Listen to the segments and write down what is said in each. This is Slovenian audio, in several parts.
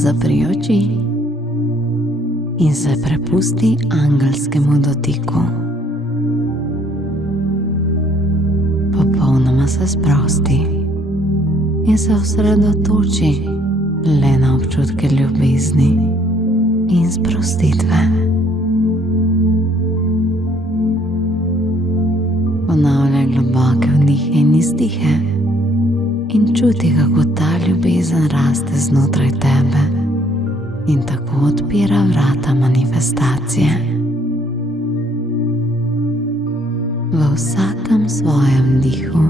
Zapri oči in se prepusti angelskemu dotiku. Popolnoma se sprosti in se osredotoči le na občutke ljubezni in sprostitve. Ponavljaj globoke vdihe in izdihe in čuti, kako ta ljubezen raste znotraj tebe in tako odpira vrata manifestacije. V vsakem svojem dihu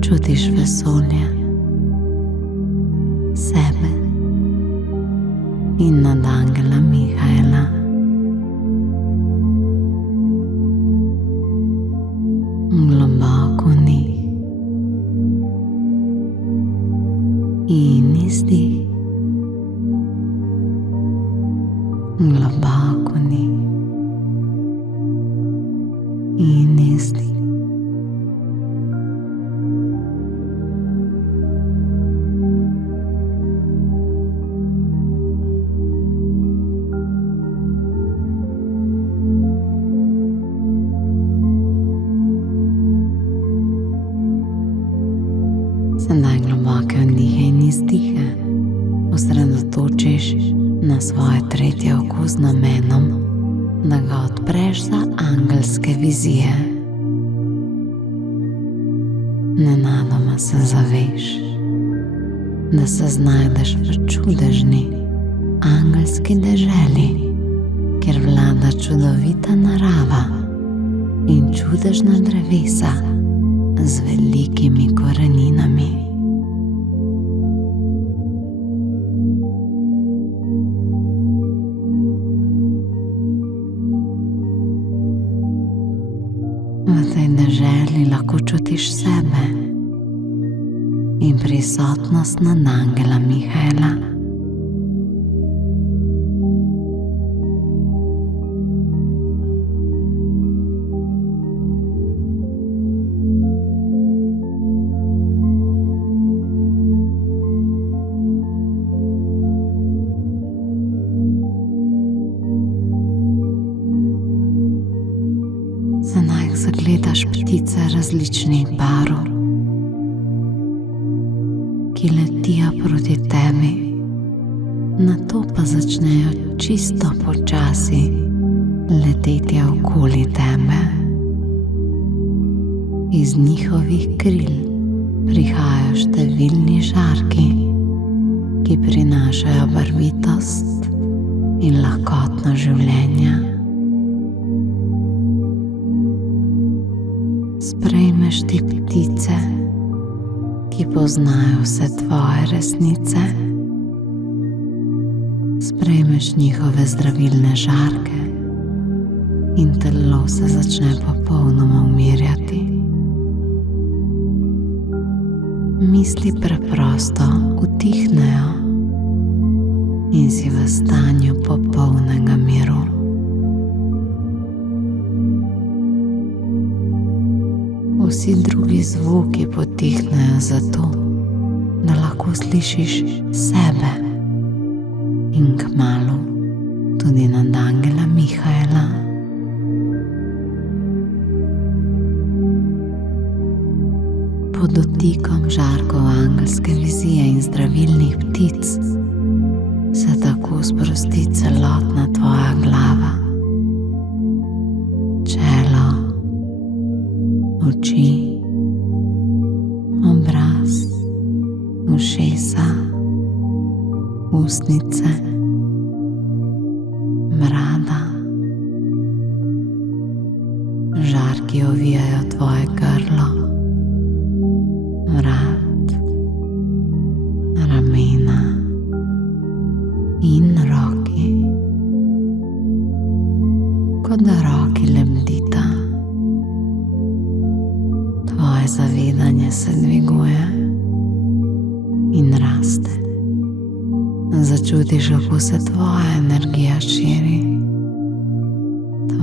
čutiš vesolje, sebe in nadangela Mihaela. Globoko vdih in izdih. Globoko vdih in izdih. Sedaj globoke vdihe in izdihe osredotočiš na svoje tretje oko z namenom, da ga odpreš za angelske vizije. Nenadoma se zaveš, da se znajdeš v čudežni angelski deželi, kjer vlada čudovita narava in čudežna drevesa z velikimi koreninami. V tej deželi lahko čutiš sebe in prisotnost nadangela Mihaela. Sedaj zagledaš ptice različnih barv, ki letijo proti tebi, nato pa začnejo čisto počasi leteti okoli tebe. Iz njihovih kril prihajajo številni žarki, ki prinašajo barvitost in lahkotno življenje. Sprejmeš te ptice, ki poznajo vse tvoje resnice. Sprejmeš njihove zdravilne žarke in telo se začne popolnoma umirjati. Misli preprosto utihnejo in si v stanju popolnega miru. Vsi drugi zvuki potihnejo zato, da lahko slišiš sebe in kmalu tudi nadangela Mihaela. Pod dotikom žarkov angelske vizije in zdravilnih ptic se tako sprosti celotna tvoja glava, čelo, oči, obraz, ušesa, ustnice, brada. Žarki ovijajo tvoje grlo, vrat, ramena in roki. Kot da roki lebdita, tvoje zavedanje se dviguje in raste. Začutiš, kako se tvoja energija širi.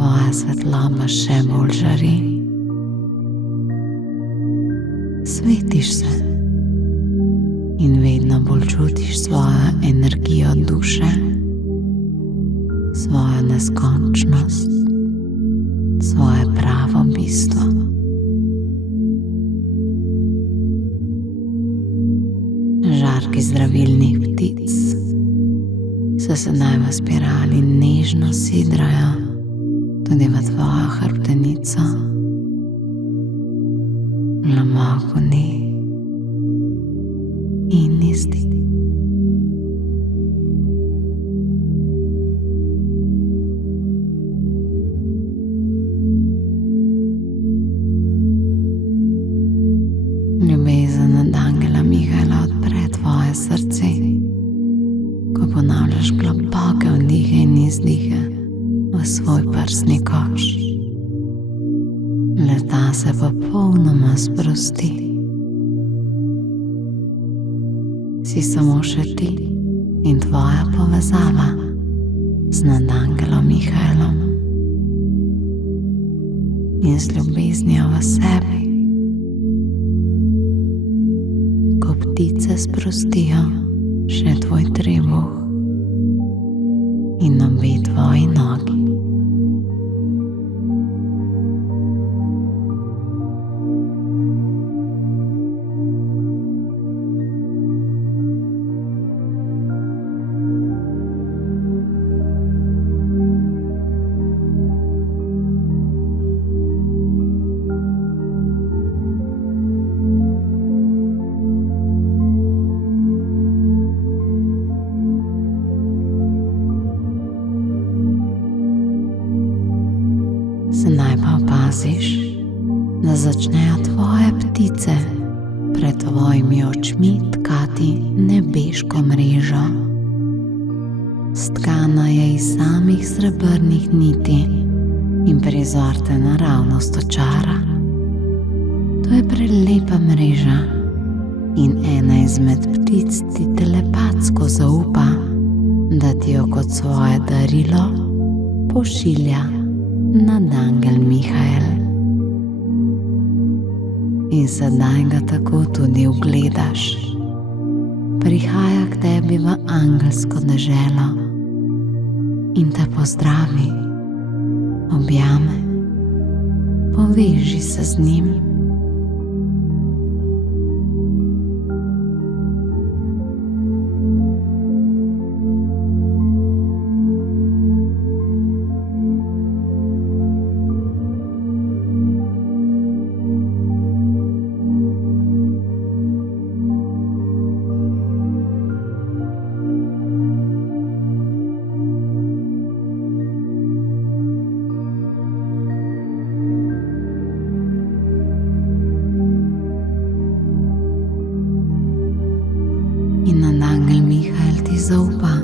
tvoja svetloba še bolj žari. Svetiš se in vedno bolj čutiš svojo energijo duše, svojo neskončnost, svoje pravo bistvo. Žarki zdravilnih ptic se sedaj v spirali nežno sidrajo tudi v tvojo hrbtenico, globoko vdih in izdih. Ljubezen od angela Mihaela odpre tvoje srce, ko ponavljaš globoke vdihe in izdihe v svoj prsni koš. Leta se popolnoma sprosti. Si samo še ti in tvoja povezava z nadangelom Mihaelom in z ljubeznijo v sebi. Ko ptice sprostijo še tvoj trebuh in obe tvoji nogi. Sedaj pa opaziš, da začnejo tvoje ptice pred tvojimi očmi tkati nebeško mrežo. Stkana je iz samih srebrnih niti in prizorte naravnost očara. To je prelepa mreža in ena izmed ptic ti telepatsko zaupa, da ti jo kot svoje darilo pošilja nadangel Mihael. In sedaj ga tako tudi ugledaš. Prihaja k tebi v angelsko deželo in te pozdravi, objame, poveži se z njim. In nadangel Mihael ti zaupa,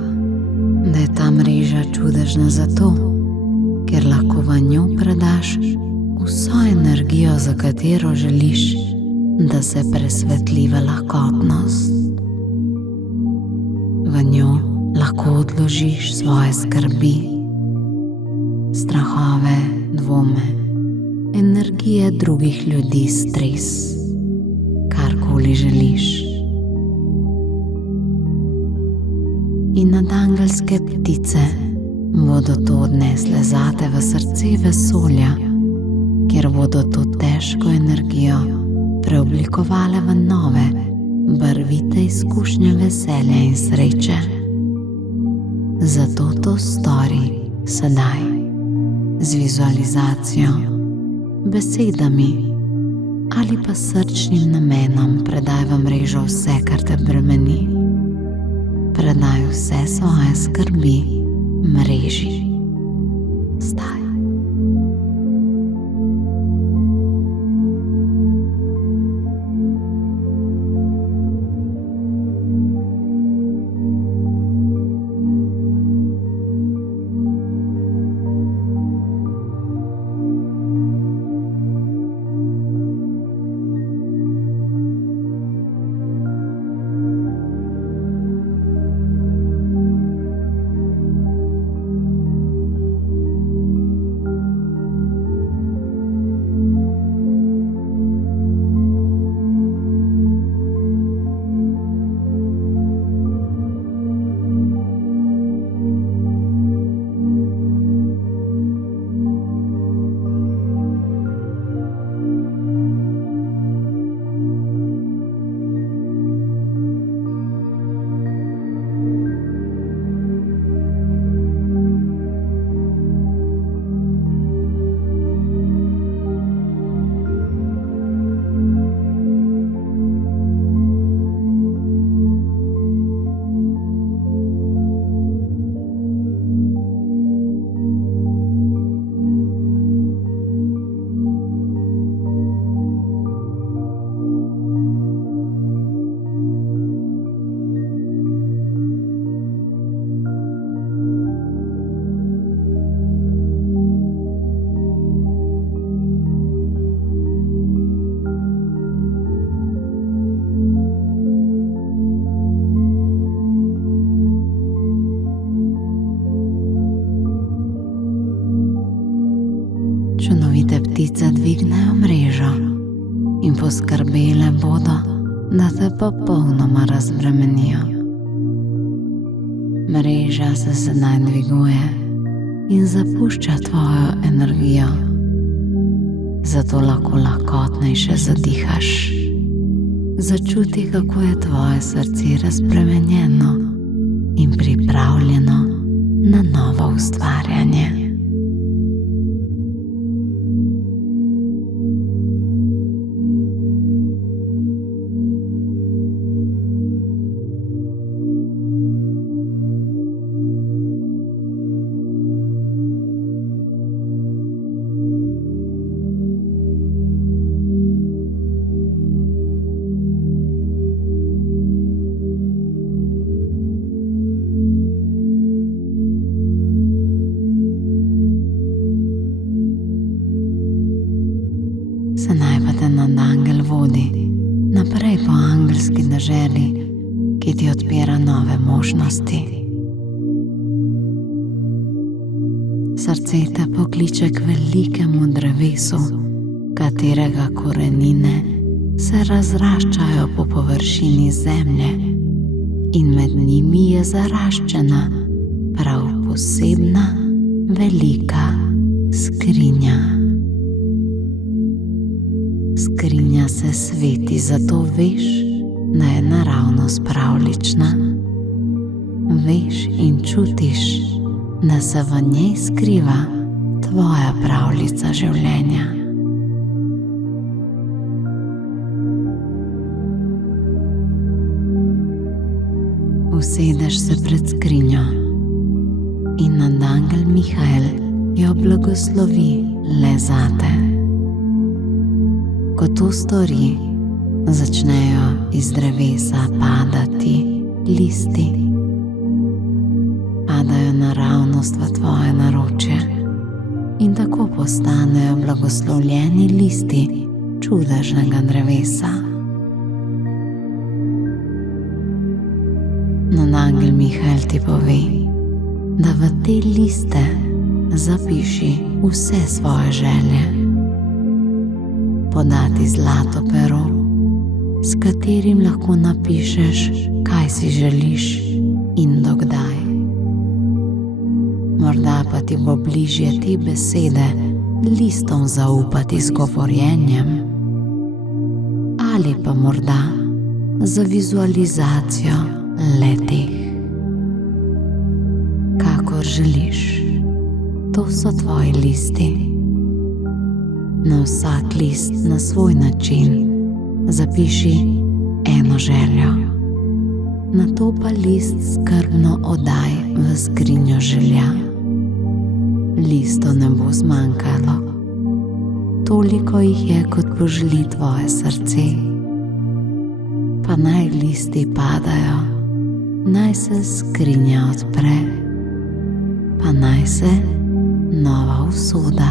da je ta mreža čudežna zato, ker lahko v njo predaš vso energijo, za katero želiš, da se presvetli v lahkotnost. V njo lahko odložiš svoje skrbi, strahove, dvome, energije drugih ljudi, stres, karkoli želiš. In nadangelske ptice bodo to odnesle zate v srce vesolja, kjer bodo to težko energijo preoblikovale v nove, barvite izkušnje veselja in sreče. Zato to stori sedaj z vizualizacijo, besedami ali pa srčnim namenom. Predaj v mrežo vse, kar te bremeni. Predaj vse svoje skrbi mreži. Zdaj. Čudovite ptice dvignejo mrežo in poskrbele bodo, da te popolnoma razbremenijo. Mreža se sedaj dviguje in zapušča tvojo energijo, zato lahko lahkotnejše zadihaš. Začuti, kako je tvoje srce razbremenjeno in pripravljeno na novo ustvarjanje. Sedaj pa te nadangel vodi naprej po angelski deželi, ki ti odpira nove možnosti. Srce te pokliče k velikemu drevesu, katerega korenine se razraščajo po površini zemlje in med njimi je zaraščena prav posebna velika skrinja. Skrinja se sveti, zato veš, da je naravnost pravlična. Veš in čutiš, da se v njej skriva tvoja pravljica življenja. Usedeš se pred skrinjo in nadangel Mihael jo blagoslovi le zate. Ko to stori, začnejo iz drevesa padati listi. Padajo naravnost v tvoje naročje in tako postanejo blagoslovljeni listi čudežnega drevesa. Nadangel Mihael ti pove, da v te liste zapiši vse svoje želje. Podati zlato pero, s katerim lahko napišeš, kaj si želiš in dokdaj. Morda pa ti bo bližje te besede listom zaupati z govorjenjem, ali pa morda za vizualizacijo le-teh. Kakor želiš, to so tvoji listi. Na vsak list na svoj način zapiši eno željo, nato pa list skrbno oddaj v skrinjo želja. Listov ne bo zmanjkalo, toliko jih je, kot poželi tvoje srce. Pa naj listi padajo, naj se skrinja odpre, pa naj se nova usoda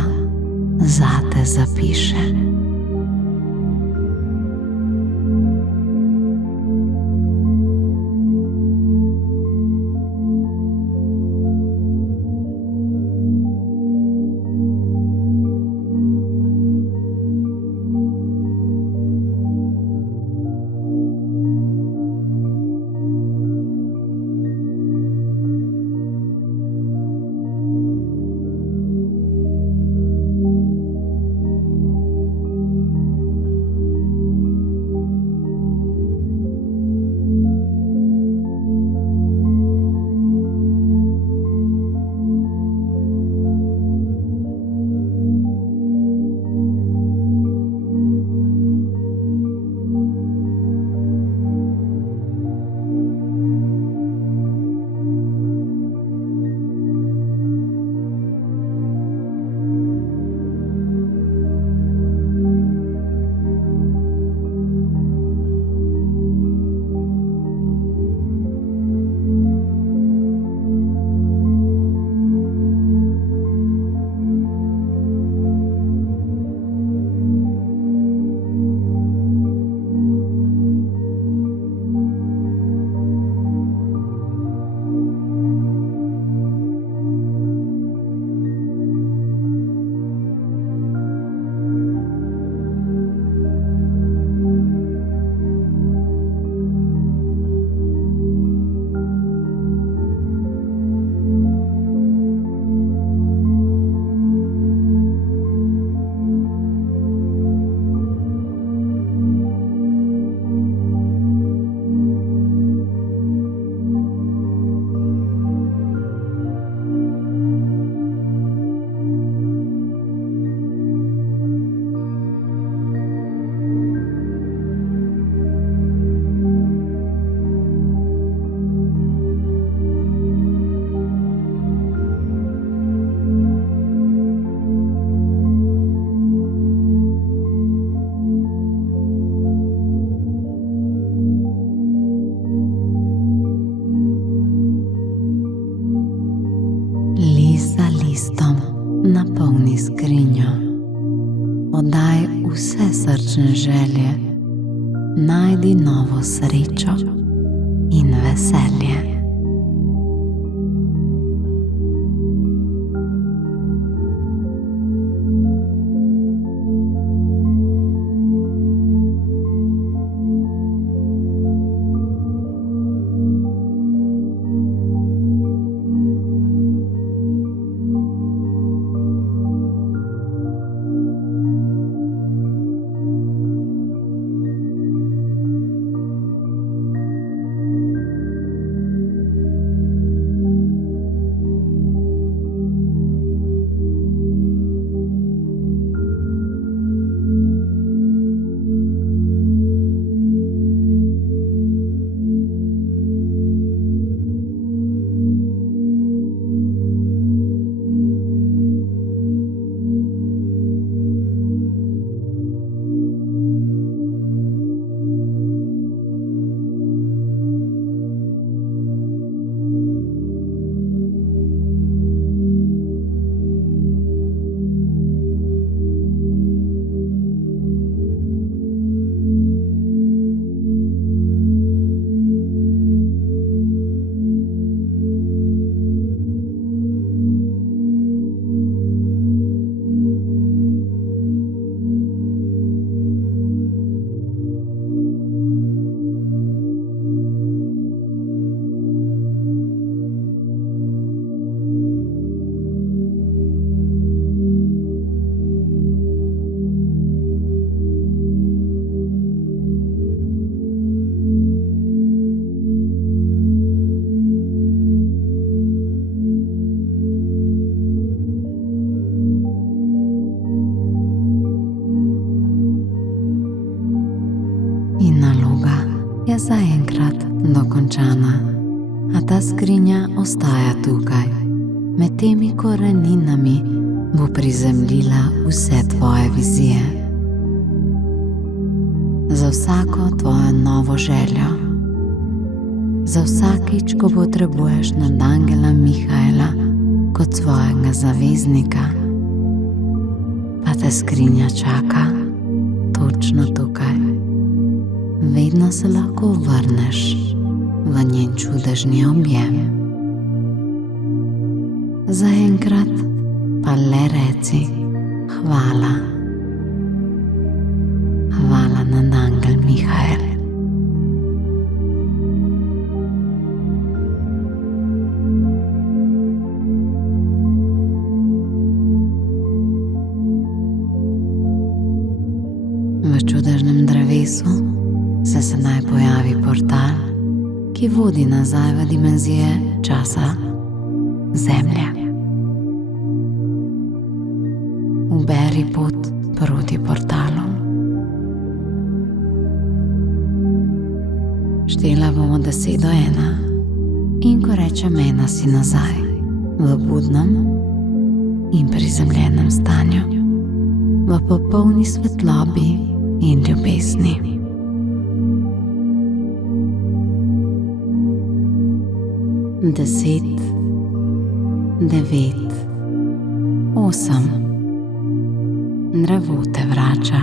zate zapiše. skrinjo, oddaj vse srčne želje, najdi novo srečo in veselje. In naloga je zaenkrat dokončana, a ta skrinja ostaja tukaj. Med temi koreninami bo prizemljila vse tvoje vizije. Za vsako tvojo novo željo, za vsakič, ko potrebuješ nadangela Mihaela kot svojega zaveznika, pa te skrinja čaka točno tukaj. Vedno se lahko vrneš v njen čudežni objem. Zaenkrat pa le reci hvala. Hvala, nadangel Mihael. V čudežnem drevesu se sedaj pojavi portal, ki vodi nazaj v dimenzije časa Zemlje. Uberi pot proti portalu. Štela bomo 10 do 1 in ko rečem 1, si nazaj v budnem in prizemljenem stanju, v popolni svetlobi in ljubezni. 10, 9, 8. Drevo te vrača.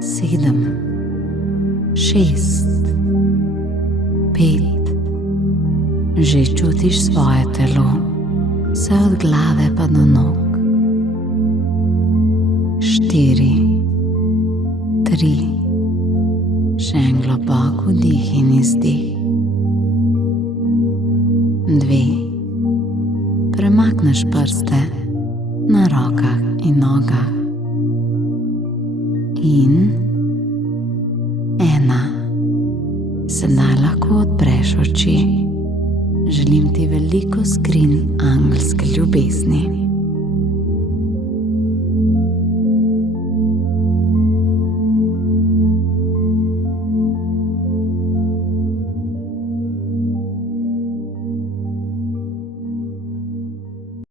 7, 6, 5. Že čutiš svoje telo, vse od glave pa do nog. 4, 3. Še en globok vdih in izdih. 2. Premakneš prste na rokah in nogah. In 1. Sedaj lahko odpreš oči. Želim ti veliko skrinj angelske ljubezni.